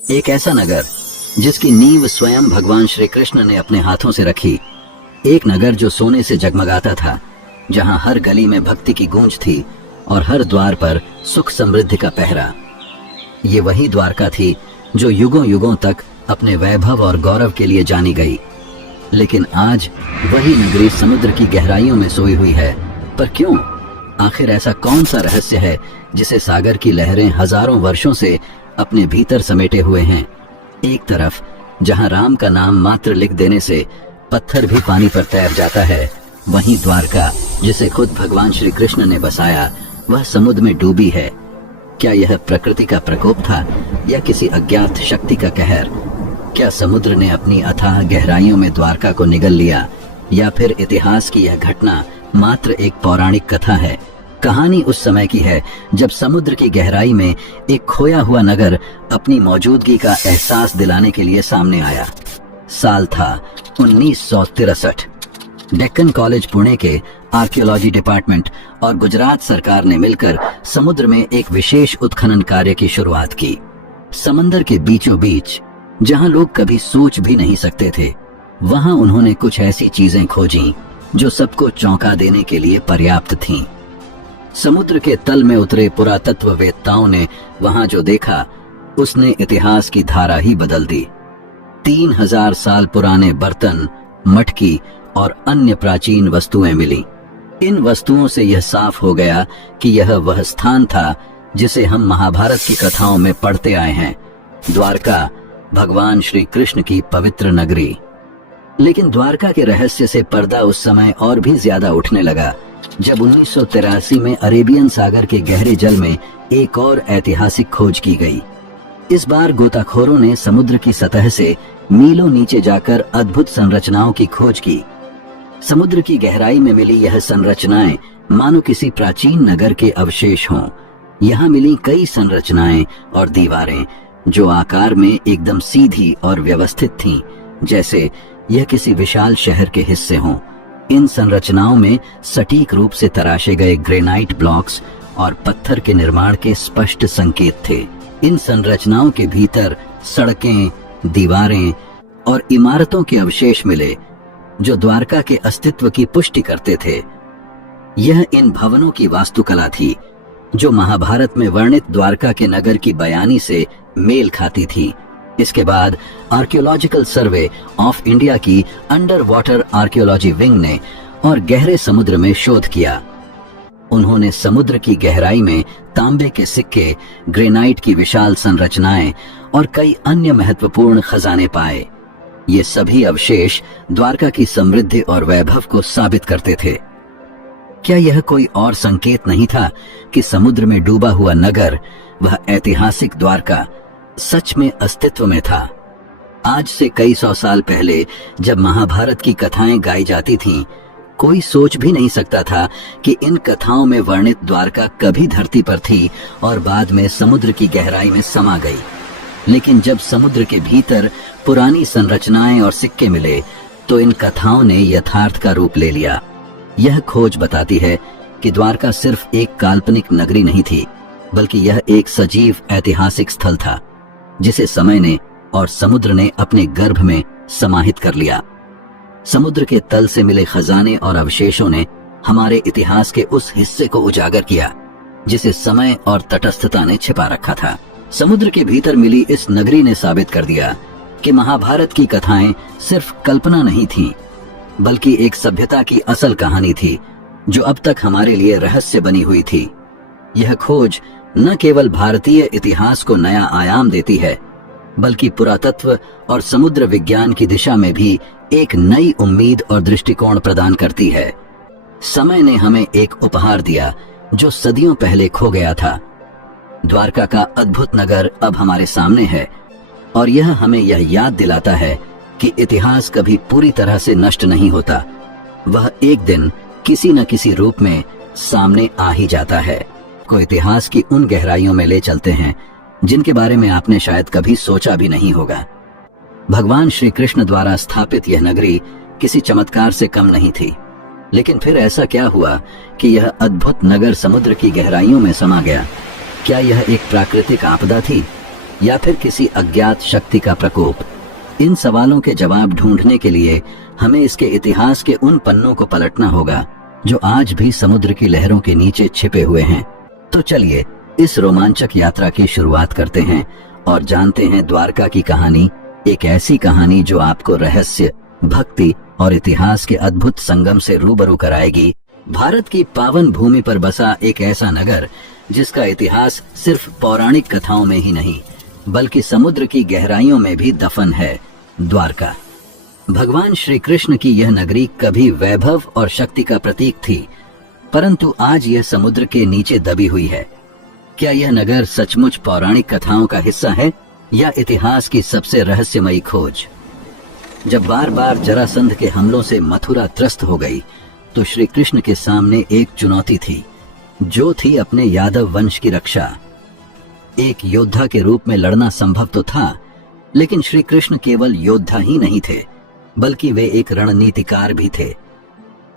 एक ऐसा नगर जिसकी नींव स्वयं भगवान श्री कृष्ण ने अपने हाथों से रखी। एक नगर जो सोने से जगमगाता था, जहां हर गली में भक्ति की गूंज थी और हर द्वार पर सुख समृद्धि का पहरा। ये वही द्वारका थी जो युगों युगों तक अपने वैभव और गौरव के लिए जानी गई। लेकिन आज वही नगरी समुद्र की गहराइयों में सोई हुई है। पर क्यों? आखिर ऐसा कौन सा रहस्य है जिसे सागर की लहरें हजारों वर्षों से अपने भीतर समेटे हुए हैं? एक तरफ जहां राम का नाम मात्र लिख देने से पत्थर भी पानी पर तैर जाता है, वहीं द्वारका जिसे खुद भगवान श्री कृष्ण ने बसाया, वह समुद्र में डूबी है। क्या यह प्रकृति का प्रकोप था या किसी अज्ञात शक्ति का कहर? क्या समुद्र ने अपनी अथाह गहराइयों में द्वारका को निगल लिया, या फिर इतिहास की यह घटना मात्र एक पौराणिक कथा है? कहानी उस समय की है जब समुद्र की गहराई में एक खोया हुआ नगर अपनी मौजूदगी का एहसास दिलाने के लिए सामने आया। साल था 1963। डेक्कन कॉलेज पुणे के आर्कियोलॉजी डिपार्टमेंट और गुजरात सरकार ने मिलकर समुद्र में एक विशेष उत्खनन कार्य की शुरुआत की। समंदर के बीचों बीच, जहां लोग कभी सोच भी नहीं सकते थे, वहां उन्होंने कुछ ऐसी चीजें खोजी जो सबको चौंका देने के लिए पर्याप्त थीं। समुद्र के तल में उतरे पुरातत्ववेत्ताओं ने वहां जो देखा, उसने इतिहास की धारा ही बदल दी। 3000 साल पुराने बर्तन, मटकी और अन्य प्राचीन वस्तुएं मिली। इन वस्तुओं से यह साफ हो गया कि यह वह स्थान था जिसे हम महाभारत की कथाओं में पढ़ते आए हैं, द्वारका, भगवान श्री कृष्ण की पवित्र नगरी। लेकिन द्वारका के रहस्य से पर्दा उस समय और भी ज्यादा उठने लगा जब 1983 में अरेबियन सागर के गहरे जल में एक और ऐतिहासिक खोज की गई। इस बार गोताखोरों ने समुद्र की सतह से मीलों नीचे जाकर अद्भुत संरचनाओं की खोज की। समुद्र की गहराई में मिली यह संरचनाएं मानो किसी प्राचीन नगर के अवशेष हों। यहाँ मिली कई संरचनाएं और दीवारें जो आकार में एकदम सीधी और व्यवस्थित थीं, जैसे यह किसी विशाल शहर के हिस्से हों। इन संरचनाओं में सटीक रूप से तराशे गए ग्रेनाइट ब्लॉक्स और पत्थर के निर्माण के स्पष्ट संकेत थे। इन संरचनाओं के भीतर सड़कें, दीवारें और इमारतों के अवशेष मिले जो द्वारका के अस्तित्व की पुष्टि करते थे। यह इन भवनों की वास्तुकला थी जो महाभारत में वर्णित द्वारका के नगर की बयानी से मेल खाती थी। इसके बाद आर्कियोलॉजिकल सर्वे ऑफ इंडिया की अंडर वाटर आर्कियोलॉजी विंग ने और गहरे समुद्र में शोध किया। उन्होंने समुद्र की गहराई में तांबे के सिक्के, ग्रेनाइट की विशाल संरचनाएं और कई अन्य महत्वपूर्ण खजाने पाए। ये सभी अवशेष द्वारका की समृद्धि और वैभव को साबित करते थे। क्या यह कोई और संकेत नहीं था कि समुद्र में डूबा हुआ नगर, वह ऐतिहासिक द्वारका, सच में अस्तित्व में था? आज से कई सौ साल पहले जब महाभारत की कथाएं गाई जाती थीं, कोई सोच भी नहीं सकता था कि इन कथाओं में वर्णित द्वारका कभी धरती पर थी और बाद में समुद्र की गहराई में समा गई। लेकिन जब समुद्र के भीतर पुरानी संरचनाएं और सिक्के मिले, तो इन कथाओं ने यथार्थ का रूप ले लिया। यह खोज बताती है कि द्वारका सिर्फ एक काल्पनिक नगरी नहीं थी, बल्कि यह एक सजीव ऐतिहासिक स्थल था जिसे समय ने और समुद्र ने अपने गर्भ में समाहित कर लिया। समुद्र के तल से मिले खजाने और अवशेषों ने हमारे इतिहास के उस हिस्से को उजागर किया जिसे समय और तटस्थता ने छिपा रखा था। समुद्र के भीतर मिली इस नगरी ने साबित कर दिया कि महाभारत की कथाएं सिर्फ कल्पना नहीं थीं, बल्कि एक सभ्यता की असल कहानी थी जो अब तक हमारे लिए रहस्य बनी हुई थी। यह खोज न केवल भारतीय इतिहास को नया आयाम देती है, बल्कि पुरातत्व और समुद्र विज्ञान की दिशा में भी एक नई उम्मीद और दृष्टिकोण प्रदान करती है। समय ने हमें एक उपहार दिया जो सदियों पहले खो गया था। द्वारका का अद्भुत नगर अब हमारे सामने है और यह हमें यह याद दिलाता है कि इतिहास कभी पूरी तरह से नष्ट नहीं होता। वह एक दिन किसी न किसी रूप में सामने आ ही जाता है। को इतिहास की उन गहराइयों में ले चलते हैं जिनके बारे में आपने शायद कभी सोचा भी नहीं होगा। भगवान श्री कृष्ण द्वारा स्थापित यह नगरी किसी चमत्कार से कम नहीं थी। लेकिन फिर ऐसा क्या हुआ कि यह अद्भुत नगर समुद्र की गहराइयों में समा गया? क्या यह एक प्राकृतिक आपदा थी या फिर किसी अज्ञात शक्ति का प्रकोप? इन सवालों के जवाब ढूंढने के लिए हमें इसके इतिहास के उन पन्नों को पलटना होगा जो आज भी समुद्र की लहरों के नीचे छिपे हुए हैं। तो चलिए इस रोमांचक यात्रा की शुरुआत करते हैं और जानते हैं द्वारका की कहानी, एक ऐसी कहानी जो आपको रहस्य, भक्ति और इतिहास के अद्भुत संगम से रूबरू कराएगी। भारत की पावन भूमि पर बसा एक ऐसा नगर जिसका इतिहास सिर्फ पौराणिक कथाओं में ही नहीं बल्कि समुद्र की गहराइयों में भी दफन है, द्वारका। भगवान श्री कृष्ण की यह नगरी कभी वैभव और शक्ति का प्रतीक थी, परंतु आज यह समुद्र के नीचे दबी हुई है। क्या यह नगर सचमुच पौराणिक कथाओं का हिस्सा है या इतिहास की सबसे रहस्यमयी खोज? जब बार बार जरासंध के हमलों से मथुरा त्रस्त हो गई तो श्री कृष्ण के सामने एक चुनौती थी, जो थी अपने यादव वंश की रक्षा। एक योद्धा के रूप में लड़ना संभव तो था, लेकिन श्री कृष्ण केवल योद्धा ही नहीं थे बल्कि वे एक रणनीतिकार भी थे।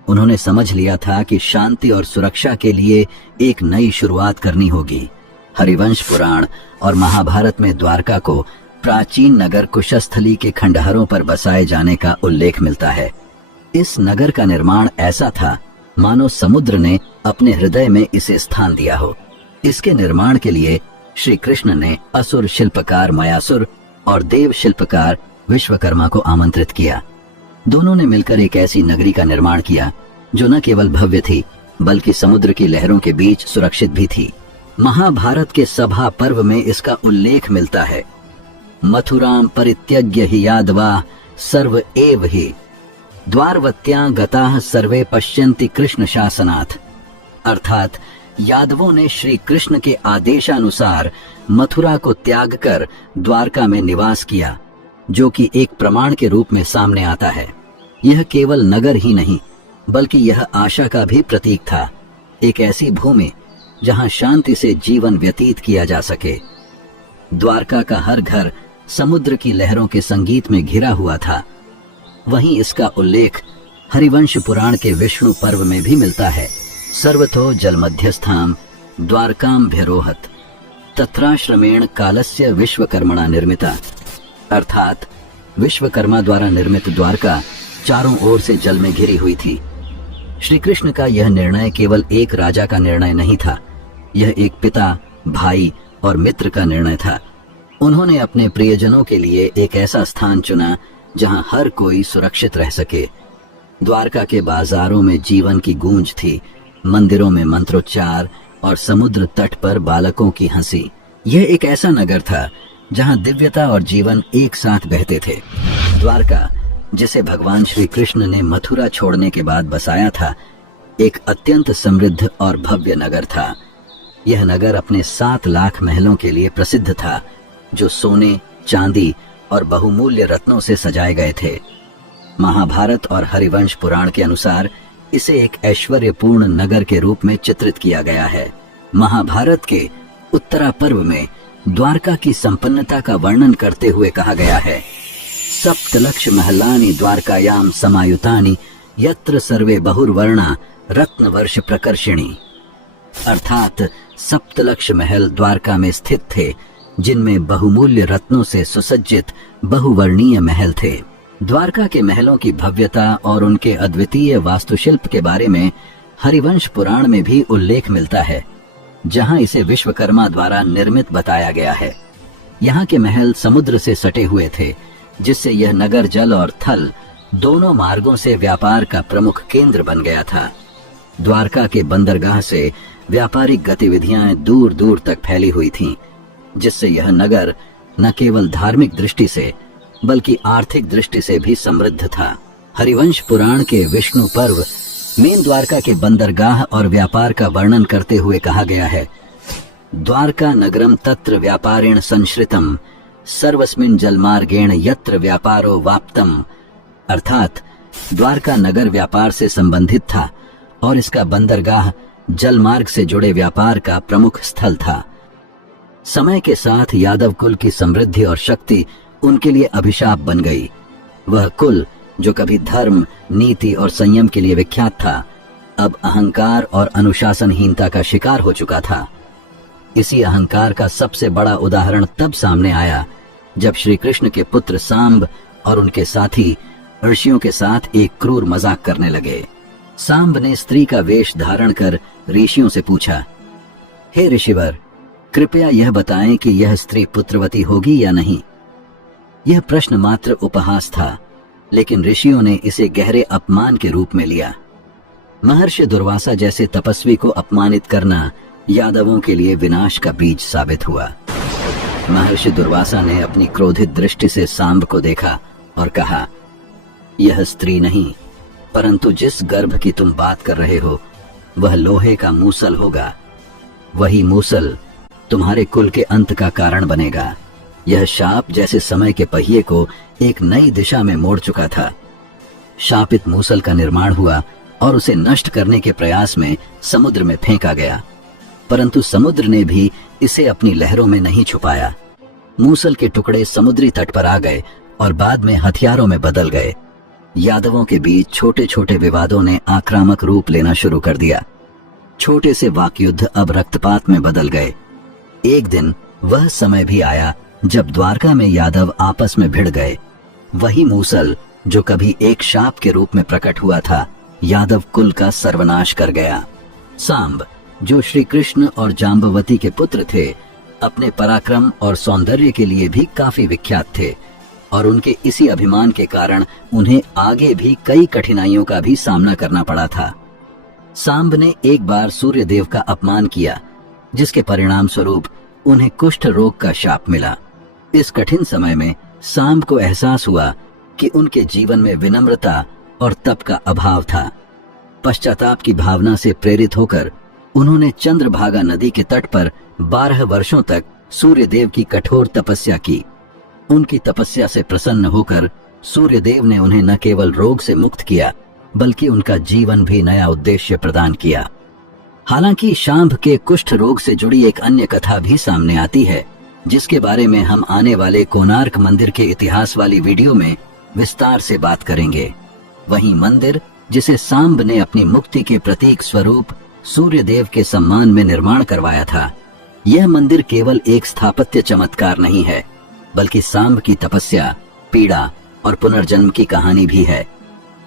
उन्होंने समझ लिया था कि शांति और सुरक्षा के लिए एक नई शुरुआत करनी होगी। हरिवंश पुराण और महाभारत में द्वारका को प्राचीन नगर कुशस्थली के खंडहरों पर बसाए जाने का उल्लेख मिलता है। इस नगर का निर्माण ऐसा था मानो समुद्र ने अपने हृदय में इसे स्थान दिया हो। इसके निर्माण के लिए श्री कृष्ण ने असुर शिल्पकार मयासुर और देव शिल्पकार विश्वकर्मा को आमंत्रित किया। दोनों ने मिलकर एक ऐसी नगरी का निर्माण किया जो न केवल भव्य थी बल्कि समुद्र की लहरों के बीच सुरक्षित भी थी। महाभारत के सभा पर्व में इसका उल्लेख मिलता है। मथुराम परित्यज्य हि यादवा सर्व एव हि द्वारवत्यां गताः सर्वे पश्यन्ति कृष्ण शासनात्। अर्थात यादवों ने श्री कृष्ण के आदेशानुसार मथुरा को त्याग कर द्वारका में निवास किया, जो कि एक प्रमाण के रूप में सामने आता है। यह केवल नगर ही नहीं बल्कि यह आशा का भी प्रतीक था, एक ऐसी भूमि जहां शांति से जीवन व्यतीत किया जा सके। द्वारका का हर घर समुद्र की लहरों के संगीत में घिरा हुआ था। वहीं इसका उल्लेख हरिवंश पुराण के विष्णु पर्व में भी मिलता है। सर्वतो जलमध्यस्थाम द्वारकाम भैरोहत तत्राश्रमेण कालस्य विश्वकर्मणा निर्मिता। अर्थात विश्वकर्मा द्वारा निर्मित द्वारका चारों ओर से जल में घिरी हुई थी। श्री कृष्ण का यह निर्णय केवल एक राजा का निर्णय नहीं था, यह एक पिता, भाई और मित्र का निर्णय था। उन्होंने अपने प्रियजनों के लिए एक ऐसा स्थान चुना जहां हर कोई सुरक्षित रह सके। द्वारका के बाजारों में जीवन की गूंज थी, मंदिरों में मंत्रोच्चार और समुद्र तट पर बालकों की हंसी। यह एक ऐसा नगर था जहां दिव्यता और जीवन एक साथ बहते थे। द्वारका, जिसे भगवान श्री कृष्ण ने मथुरा छोड़ने के बाद बसाया था, एक अत्यंत समृद्ध और भव्य नगर था। यह नगर अपने 7 लाख महलों के लिए प्रसिद्ध था, जो सोने, चांदी और बहुमूल्य रत्नों से सजाए गए थे। महाभारत और हरिवंश पुराण के अनुसार इसे एक ऐश्वर्यपूर्ण नगर के रूप में चित्रित किया गया है। महाभारत के उत्तरा पर्व में द्वारका की संपन्नता का वर्णन करते हुए कहा गया है, सप्तलक्ष महलानि द्वारकायाम समायुतानि यत्र सर्वे बहुर्वर्णा रत्नवर्ष प्रकर्षिणी। अर्थात 7 महल द्वारका में स्थित थे, जिनमें बहुमूल्य रत्नों से सुसज्जित बहुवर्णीय महल थे। द्वारका के महलों की भव्यता और उनके अद्वितीय वास्तुशिल्प के बारे में हरिवंश पुराण में भी उल्लेख मिलता है, जहां इसे विश्वकर्मा द्वारा निर्मित बताया गया है। यहाँ के महल समुद्र से सटे हुए थे, जिससे यह नगर जल और थल दोनों मार्गों से व्यापार का प्रमुख केंद्र बन गया था। द्वारका के बंदरगाह से व्यापारिक गतिविधियां दूर दूर तक फैली हुई थीं, जिससे यह नगर न केवल धार्मिक दृष्टि से बल्कि आर्थिक दृष्टि से भी समृद्ध था। हरिवंश पुराण के विष्णु पर्व में द्वारका के बंदरगाह और व्यापार का वर्णन करते हुए कहा गया है, द्वारका नगरम तत्र व्यापारेण संश्रितम सर्वस्मिन् जलमार्गेण यत्र व्यापारो वाप्तम। अर्थात द्वारका नगर व्यापार से संबंधित था और इसका बंदरगाह जलमार्ग से जुड़े व्यापार का प्रमुख स्थल था। समय के साथ यादव कुल की समृद्धि और शक्ति उनके लिए अभिशाप बन गई। वह कुल जो कभी धर्म, नीति और संयम के लिए विख्यात था, अब अहंकार और अनुशासनहीनता का शिकार हो चुका था। इसी अहंकार का सबसे बड़ा उदाहरण तब सामने आया जब श्री कृष्ण के पुत्र सांब और उनके साथी ऋषियों के साथ एक क्रूर मजाक करने लगे। सांब ने स्त्री का वेश धारण कर ऋषियों से पूछा, हे ऋषिवर, कृपया यह बताएं कि यह स्त्री पुत्रवती होगी या नहीं। यह प्रश्न मात्र उपहास था, लेकिन ऋषियों ने इसे गहरे अपमान के रूप में लिया। महर्षि दुर्वासा जैसे तपस्वी को अपमानित करना यादवों के लिए विनाश का बीज साबित हुआ। महर्षि दुर्वासा ने अपनी क्रोधित दृष्टि से सांब को देखा और कहा, यह स्त्री नहीं, परंतु जिस गर्भ की तुम बात कर रहे हो वह लोहे का मूसल होगा। वही मूसल तुम्हारे कुल के अंत का कारण बनेगा। यह शाप जैसे समय के पहिए को एक नई दिशा में मोड़ चुका था। शापित मूसल का निर्माण हुआ और उसे नष्ट करने के प्रयास में समुद्र में फेंका गया, परंतु समुद्र ने भी इसे अपनी लहरों में नहीं छुपाया। मूसल के टुकड़े समुद्री तट पर आ गए और बाद में हथियारों में बदल गए। यादवों के बीच छोटे छोटे विवादों ने आक्रामक रूप लेना शुरू कर दिया। छोटे से वाकयुद्ध अब रक्तपात में बदल गए। एक दिन वह समय भी आया जब द्वारका में यादव आपस में भिड़ गए। वही मूसल जो कभी एक शाप के रूप में प्रकट हुआ था, यादव कुल का सर्वनाश कर गया। सांब, जो श्री कृष्ण और जाम्बवती के पुत्र थे, अपने पराक्रम और सौंदर्य के लिए भी काफी विख्यात थे और उनके इसी अभिमान के कारण उन्हें आगे भी कई कठिनाइयों का भी सामना करना पड़ा था। सांब ने एक बार सूर्य देव का अपमान किया, जिसके परिणाम स्वरूप उन्हें कुष्ठ रोग का शाप मिला। इस कठिन समय में सांब को एहसास हुआ कि उनके जीवन में विनम्रता और तप का अभाव था। पश्चाताप की भावना से प्रेरित होकर उन्होंने चंद्रभागा नदी के तट पर 12 वर्षों तक सूर्य देव की कठोर तपस्या की। उनकी तपस्या से प्रसन्न होकर सूर्य देव ने उन्हें न केवल रोग से मुक्त किया, बल्कि उनका जीवन भी नया उद्देश्य प्रदान किया। हालांकि शांब के कुष्ठ रोग से जुड़ी एक अन्य कथा भी सामने आती है, जिसके बारे में हम आने वाले कोणार्क मंदिर के इतिहास वाली वीडियो में विस्तार से बात करेंगे। वही मंदिर जिसे सांब ने अपनी मुक्ति के प्रतीक स्वरूप सूर्य देव के सम्मान में निर्माण करवाया था, यह मंदिर केवल एक स्थापत्य चमत्कार नहीं है, बल्कि सांब की तपस्या, पीड़ा और पुनर्जन्म की कहानी भी है।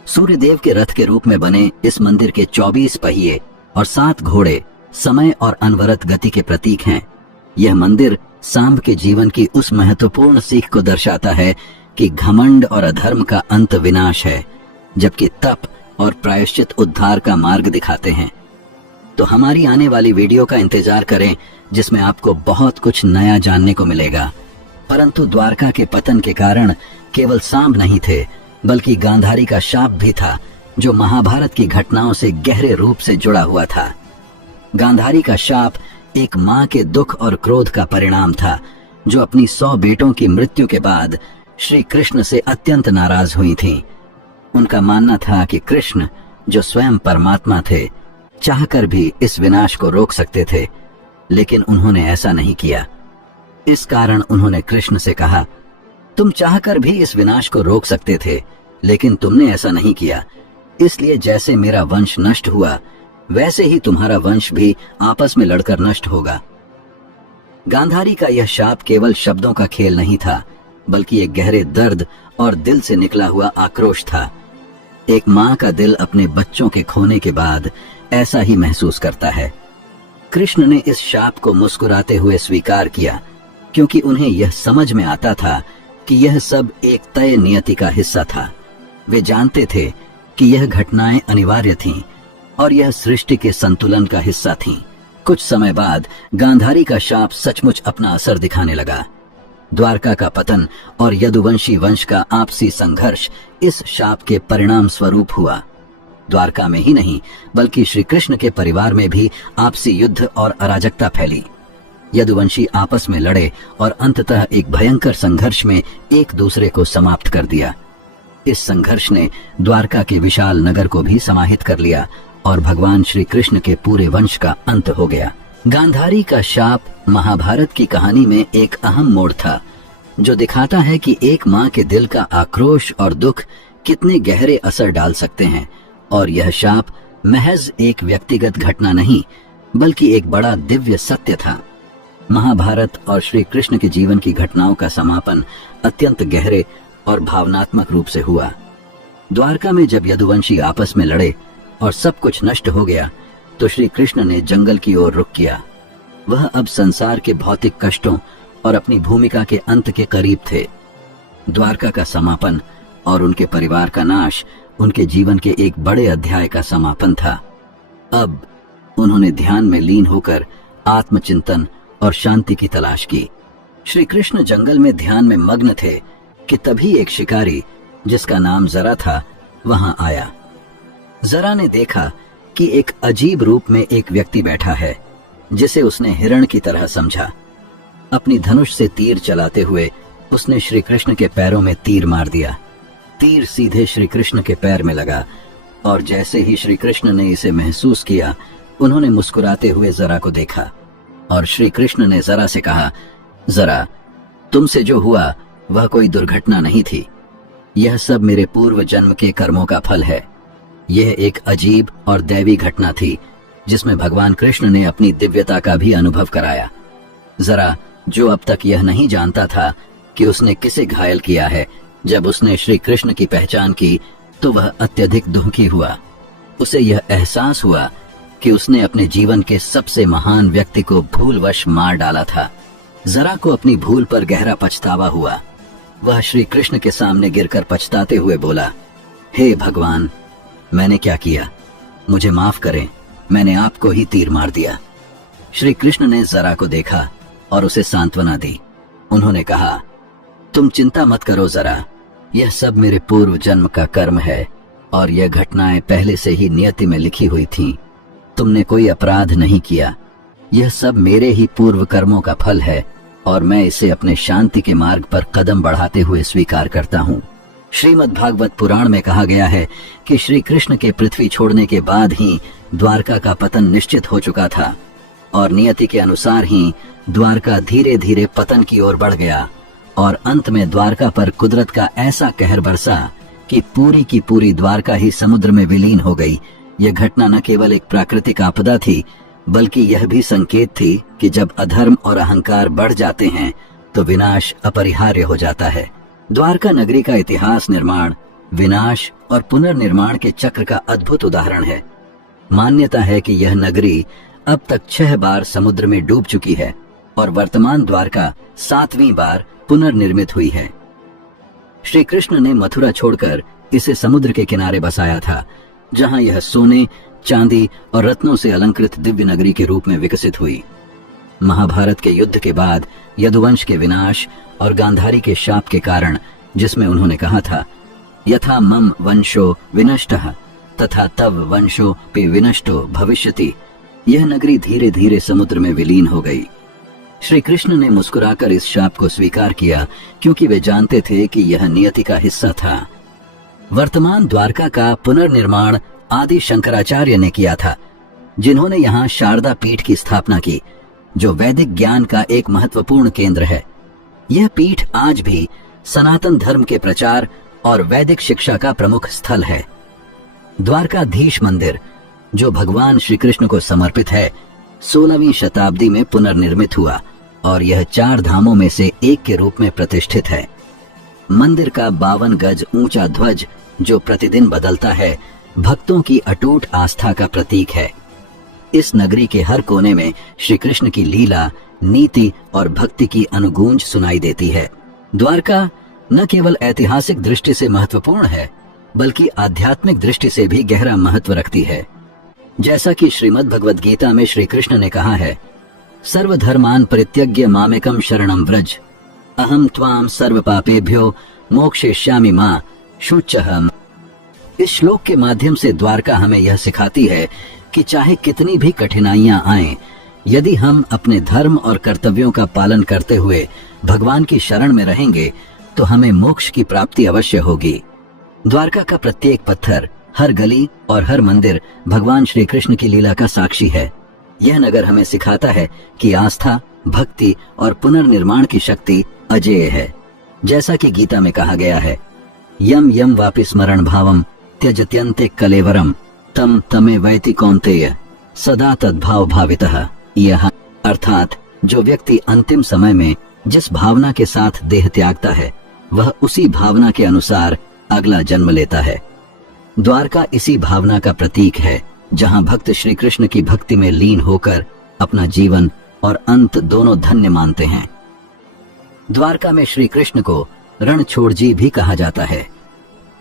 सूर्य देव के रथ के रूप में बने इस मंदिर के 24 पहिए और 7 घोड़े समय और अनवरत गति के प्रतीक हैं। यह मंदिर सांब के जीवन की उस महत्वपूर्ण सीख को दर्शाता है कि घमंड और अधर्म का अंत विनाश है, जबकि तप और प्रायश्चित उद्धार का मार्ग दिखाते हैं। तो हमारी आने वाली वीडियो का इंतजार करें, जिसमें आपको बहुत कुछ नया जानने को मिलेगा। परंतु द्वारका के पतन के कारण केवल सांब नहीं थे, बल्कि गांधारी का शाप भी था, जो महाभारत की घटनाओं से गहरे रूप से जुड़ा हुआ था। गांधारी का शाप एक मां के दुख और क्रोध का परिणाम था, जो अपनी 100 बेटों की मृत्यु के बाद श्री कृष्ण से अत्यंत नाराज हुई थीं। उनका मानना था कि कृष्ण, जो स्वयं परमात्मा थे, चाहकर भी इस विनाश को रोक सकते थे, लेकिन उन्होंने ऐसा नहीं किया। इस कारण उन्होंने कृष्ण से कहा, तुम चाहकर भी इस विनाश को रोक सकते थे, लेकिन तुमने ऐसा नहीं किया। इसलिए जैसे मेरा वंश नष्ट हुआ, वैसे ही तुम्हारा वंश भी आपस में लड़कर नष्ट होगा। गांधारी का यह शाप केवल शब्दों का खेल नहीं था, बल्कि एक गहरे दर्द और दिल से निकला हुआ आक्रोश था। एक मां का दिल अपने बच्चों के खोने के बाद ऐसा ही महसूस करता है। कृष्ण ने इस शाप को मुस्कुराते हुए स्वीकार किया, क्योंकि उन्हें यह समझ में आता था कि यह सब एक तय नियति का हिस्सा था। वे जानते थे कि यह घटनाएं अनिवार्य थीं और यह सृष्टि के संतुलन का हिस्सा थीं। कुछ समय बाद गांधारी का शाप सचमुच अपना असर दिखाने लगा। द्वारका का पतन और यदुवंशी वंश का आपसी संघर्ष इस शाप के परिणाम स्वरूप हुआ। द्वारका में ही नहीं, बल्कि श्री कृष्ण के परिवार में भी आपसी युद्ध और अराजकता फैली। यदुवंशी आपस में लड़े और अंततः एक भयंकर संघर्ष में एक दूसरे को समाप्त कर दिया। इस संघर्ष ने द्वारका के विशाल नगर को भी समाहित कर लिया और भगवान श्री कृष्ण के पूरे वंश का अंत हो गया। गांधारी का शाप महाभारत की कहानी में एक अहम मोड़ था, जो दिखाता है कि एक मां के दिल का आक्रोश और दुख कितने गहरे असर डाल सकते हैं। और यह शाप महज एक व्यक्तिगत घटना नहीं, बल्कि एक बड़ा दिव्य सत्य था। महाभारत और श्री कृष्ण के जीवन की घटनाओं का समापन अत्यंत गहरे और भावनात्मक रूप से हुआ। द्वारका में जब यदुवंशी आपस में लड़े और सब कुछ नष्ट हो गया तो श्री कृष्ण ने जंगल की ओर रुख किया। वह अब संसार के भौतिक कष्टों और अपनी भूमिका के अंत के करीब थे। द्वारका का समापन और उनके परिवार का नाश उनके जीवन के एक बड़े अध्याय का समापन था। अब उन्होंने ध्यान में लीन होकर आत्मचिंतन और शांति की तलाश की। श्री कृष्ण जंगल में ध्यान में मग्न थे कि तभी एक शिकारी जिसका नाम जरा था वहां आया। जरा ने देखा कि एक अजीब रूप में एक व्यक्ति बैठा है जिसे उसने हिरण की तरह समझा। अपनी धनुष से तीर चलाते हुए उसने श्री कृष्ण के पैरों में तीर मार दिया। तीर सीधे श्री कृष्ण के पैर में लगा और जैसे ही श्री कृष्ण ने इसे महसूस किया उन्होंने मुस्कुराते हुए जरा को देखा और श्री कृष्ण ने जरा से कहा, जरा, तुमसे जो हुआ वह कोई दुर्घटना नहीं थी। यह सब मेरे पूर्व जन्म के कर्मों का फल है। यह एक अजीब और दैवी घटना थी जिसमें भगवान कृष्ण ने अपनी दिव्यता का भी अनुभव कराया। जरा, जो अब तक यह नहीं जानता था कि उसने किसे घायल किया है, जब उसने श्री कृष्ण की पहचान की तो वह अत्यधिक दुखी हुआ। उसे यह एहसास हुआ कि उसने अपने जीवन के सबसे महान व्यक्ति को भूलवश मार डाला था। जरा को अपनी भूल पर गहरा पछतावा हुआ। वह श्री कृष्ण के सामने गिरकर पछताते हुए बोला, हे भगवान, मैंने क्या किया? मुझे माफ करें, मैंने आपको ही तीर मार दिया। श्री कृष्ण ने जरा को देखा और उसे सांत्वना दी। उन्होंने कहा, तुम चिंता मत करो जरा, यह सब मेरे पूर्व जन्म का कर्म है और यह घटनाएं पहले से ही नियति में लिखी हुई थीं। तुमने कोई अपराध नहीं किया। यह सब मेरे ही पूर्व कर्मों का फल है और मैं इसे अपने शांति के मार्ग पर कदम बढ़ाते हुए स्वीकार करता हूँ। श्रीमद् भागवत पुराण में कहा गया है कि श्री कृष्ण के पृथ्वी छोड़ने के बाद ही द्वारका का पतन निश्चित हो चुका था और नियति के अनुसार ही द्वारका धीरे धीरे पतन की ओर बढ़ गया और अंत में द्वारका पर कुदरत का ऐसा कहर बरसा कि पूरी की पूरी द्वारका ही समुद्र में विलीन हो गई। यह घटना न केवल एक प्राकृतिक आपदा थी बल्कि यह भी संकेत थी कि जब अधर्म और अहंकार बढ़ जाते हैं तो विनाश अपरिहार्य हो जाता है। द्वारका नगरी का इतिहास निर्माण, विनाश और पुनर्निर्माण के चक्र का अद्भुत उदाहरण है। मान्यता है कि यह नगरी अब तक 6 बार समुद्र में डूब चुकी है और वर्तमान द्वारका 7वीं बार पुनर्निर्मित हुई है। श्री कृष्ण ने मथुरा छोड़कर इसे समुद्र के किनारे बसाया था, जहां यह सोने, चांदी और रत्नों से अलंकृत दिव्य नगरी के रूप में विकसित हुई। महाभारत के युद्ध के बाद यदुवंश के विनाश और गांधारी के शाप के कारण, जिसमें उन्होंने कहा था, यथा मम वंशो विनष्टः तथा तव वंशो पे विनष्टो भविष्यति, यह नगरी धीरे धीरे समुद्र में विलीन हो गई। श्री कृष्ण ने मुस्कुराकर इस शाप को स्वीकार किया क्योंकि वे जानते थे कि यह नियति का हिस्सा था। वर्तमान द्वारका का पुनर्निर्माण आदि शंकराचार्य ने किया था, जिन्होंने यहाँ शारदा पीठ की स्थापना की, जो वैदिक ज्ञान का एक महत्वपूर्ण केंद्र है। यह पीठ आज भी सनातन धर्म के प्रचार और वैदिक शिक्षा का प्रमुख स्थल है। द्वारकाधीश मंदिर, जो भगवान श्री कृष्ण को समर्पित है, 16वीं शताब्दी में पुनर्निर्मित हुआ और यह 4 धामों में से एक के रूप में प्रतिष्ठित है। मंदिर का 52 गज ऊंचा ध्वज, जो प्रतिदिन बदलता है, भक्तों की अटूट आस्था का प्रतीक है। इस नगरी के हर कोने में श्री कृष्ण की लीला, नीति और भक्ति की अनुगूंज सुनाई देती है। द्वारका न केवल ऐतिहासिक दृष्टि से महत्वपूर्ण है बल्कि आध्यात्मिक दृष्टि से भी गहरा महत्व रखती है। जैसा कि श्रीमद् भगवद गीता में श्री कृष्ण ने कहा है, सर्वधर्मान परित्यज्य मामेकम शरणं व्रज, अहम त्वाम सर्व पापेभ्यो मोक्षयिष्यामि मा शुचहम। इस श्लोक के माध्यम से द्वारका हमें यह सिखाती है कि चाहे कितनी भी कठिनाइयां आएं, यदि हम अपने धर्म और कर्तव्यों का पालन करते हुए भगवान की शरण में रहेंगे तो हमें मोक्ष की प्राप्ति अवश्य होगी। द्वारका का प्रत्येक पत्थर, हर गली और हर मंदिर भगवान श्री कृष्ण की लीला का साक्षी है। यह नगर हमें सिखाता है कि आस्था, भक्ति और पुनर्निर्माण की शक्ति अजेय है। जैसा कि गीता में कहा गया है, यम यम वापि स्मरण भावम त्यजत्यन्ते कलेवरम तम तमे वैति कौन्तेय सदा तद्भाव भावितः। यह अर्थात जो व्यक्ति अंतिम समय में जिस भावना के साथ देह त्यागता है वह उसी भावना के अनुसार अगला जन्म लेता है। द्वारका इसी भावना का प्रतीक है, जहां भक्त श्री कृष्ण की भक्ति में लीन होकर अपना जीवन और अंत दोनों धन्य मानते हैं। द्वारका में श्री कृष्ण को रणछोड़जी भी कहा जाता है।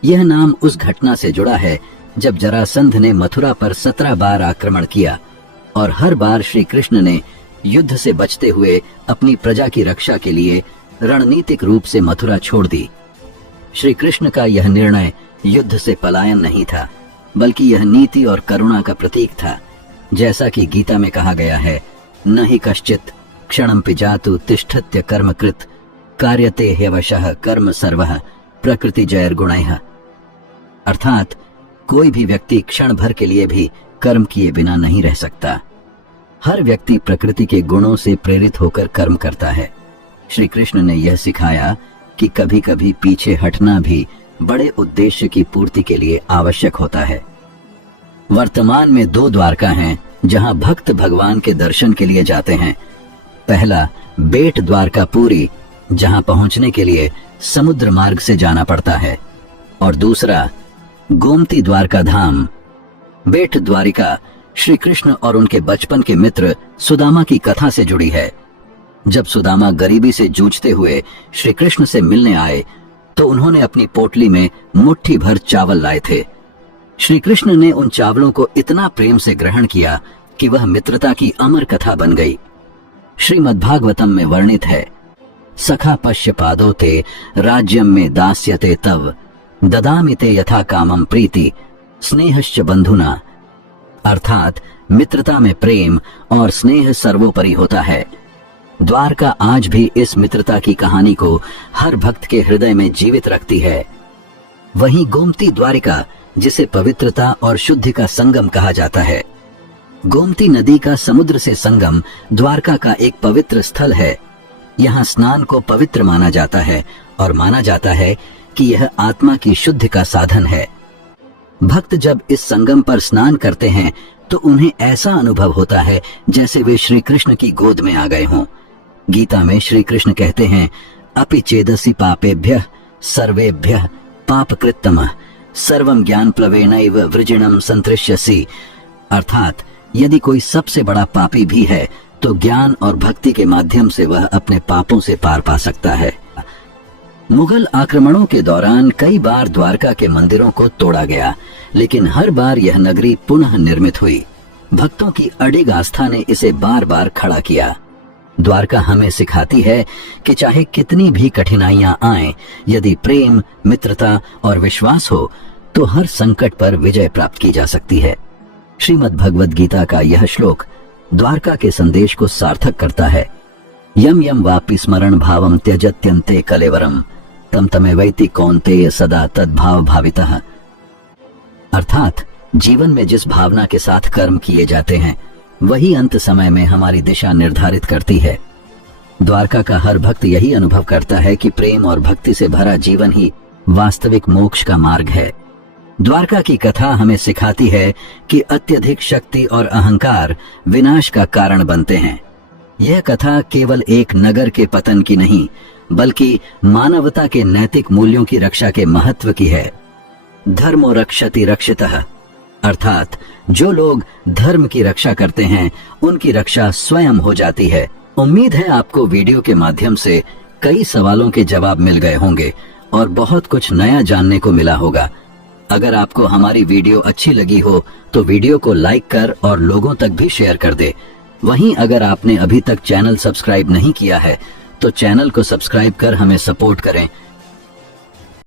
यह नाम उस घटना से जुड़ा है जब जरासंध ने मथुरा पर 17 बार आक्रमण किया और हर बार श्री कृष्ण ने युद्ध से बचते हुए अपनी प्रजा की रक्षा के लिए रणनीतिक रूप से मथुरा छोड़ दी। श्री कृष्ण का यह निर्णय युद्ध से पलायन नहीं था, बल्कि यह नीति और करुणा का प्रतीक था। जैसा कि गीता में कहा गया है, न हि कश्चित् क्षणं पिजातु तिष्ठत्य कर्मकृत कार्यते ह्यवशः कर्म सर्वः प्रकृति जैर्गुणैः। अर्थात कोई भी व्यक्ति क्षण भर के लिए भी कर्म किए बिना नहीं रह सकता। हर व्यक्ति प्रकृति के गुणों से प्रेरित होकर कर्म करता है। श्री कृष्ण ने यह सिखाया कि कभी कभी पीछे हटना भी बड़े उद्देश्य की पूर्ति के लिए आवश्यक होता है। वर्तमान में 2 द्वारका हैं जहां भक्त भगवान के दर्शन के लिए जाते हैं। पहला बेट द्वारका पुरी, जहां पहुंचने के लिए समुद्र मार्ग से जाना पड़ता है, और दूसरा गोमती द्वारका धाम। बेट द्वारिका श्री कृष्ण और उनके बचपन के मित्र सुदामा की कथा से जुड़ी है। जब सुदामा गरीबी से जूझते हुए श्री कृष्ण से मिलने आए तो उन्होंने अपनी पोटली में मुट्ठी भर चावल लाए थे। श्री कृष्ण ने उन चावलों को इतना प्रेम से ग्रहण किया कि वह मित्रता की अमर कथा बन गई। श्रीमद्भागवतम में वर्णित है, सखा पश्य पादो ते राज्यम में दास्यते तव ददामि ते यथा कामम प्रीति स्नेहश्च बंधुना। अर्थात मित्रता में प्रेम और स्नेह सर्वोपरि होता है। द्वारका आज भी इस मित्रता की कहानी को हर भक्त के हृदय में जीवित रखती है। वहीं गोमती द्वारिका, जिसे पवित्रता और शुद्धि का संगम कहा जाता है। गोमती नदी का समुद्र से संगम द्वारका का एक पवित्र स्थल है। यहाँ स्नान को पवित्र माना जाता है और माना जाता है कि यह आत्मा की शुद्धि का साधन है। भक्त जब इस संगम पर स्नान करते हैं तो उन्हें ऐसा अनुभव होता है जैसे वे श्री कृष्ण की गोद में आ गए हों। गीता में श्री कृष्ण कहते हैं, अपि चेदसि पापेभ्यः सर्वेभ्यः पापकृत्तमः सर्वं ज्ञान प्लवेनैव वृजिणं संतृष्यसि। अर्थात यदि कोई सबसे बड़ा पापी भी है तो ज्ञान और भक्ति के माध्यम से वह अपने पापों से पार पा सकता है। मुगल आक्रमणों के दौरान कई बार द्वारका के मंदिरों को तोड़ा गया, लेकिन हर बार यह नगरी पुनः निर्मित हुई। भक्तों की अडिग आस्था ने इसे बार बार खड़ा किया। द्वारका हमें सिखाती है कि चाहे कितनी भी कठिनाइयां आएं, यदि प्रेम, मित्रता और विश्वास हो तो हर संकट पर विजय प्राप्त की जा सकती है। श्रीमद् भगवद गीता का यह श्लोक द्वारका के संदेश को सार्थक करता है। यम यम वापि स्मरण भावम त्यजत्यन्ते कलेवरम तम तमेवैति कौन्तेय सदा तद्भाव भावितः। अर्थात जीवन में जिस भावना के साथ कर्म किए जाते हैं वही अंत समय में हमारी दिशा निर्धारित करती है। द्वारका का हर भक्त यही अनुभव करता है कि प्रेम और भक्ति से भरा जीवन ही वास्तविक मोक्ष का मार्ग है। द्वारका की कथा हमें सिखाती है कि अत्यधिक शक्ति और अहंकार विनाश का कारण बनते हैं। यह कथा केवल एक नगर के पतन की नहीं, बल्कि मानवता के नैतिक मूल्यों की रक्षा के महत्व की है। धर्मो रक्षति रक्षितः, अर्थात जो लोग धर्म की रक्षा करते हैं उनकी रक्षा स्वयं हो जाती है। उम्मीद है आपको वीडियो के माध्यम से कई सवालों के जवाब मिल गए होंगे और बहुत कुछ नया जानने को मिला होगा। अगर आपको हमारी वीडियो अच्छी लगी हो तो वीडियो को लाइक कर और लोगों तक भी शेयर कर दे। वहीं अगर आपने अभी तक चैनल सब्सक्राइब नहीं किया है तो चैनल को सब्सक्राइब कर हमें सपोर्ट करें,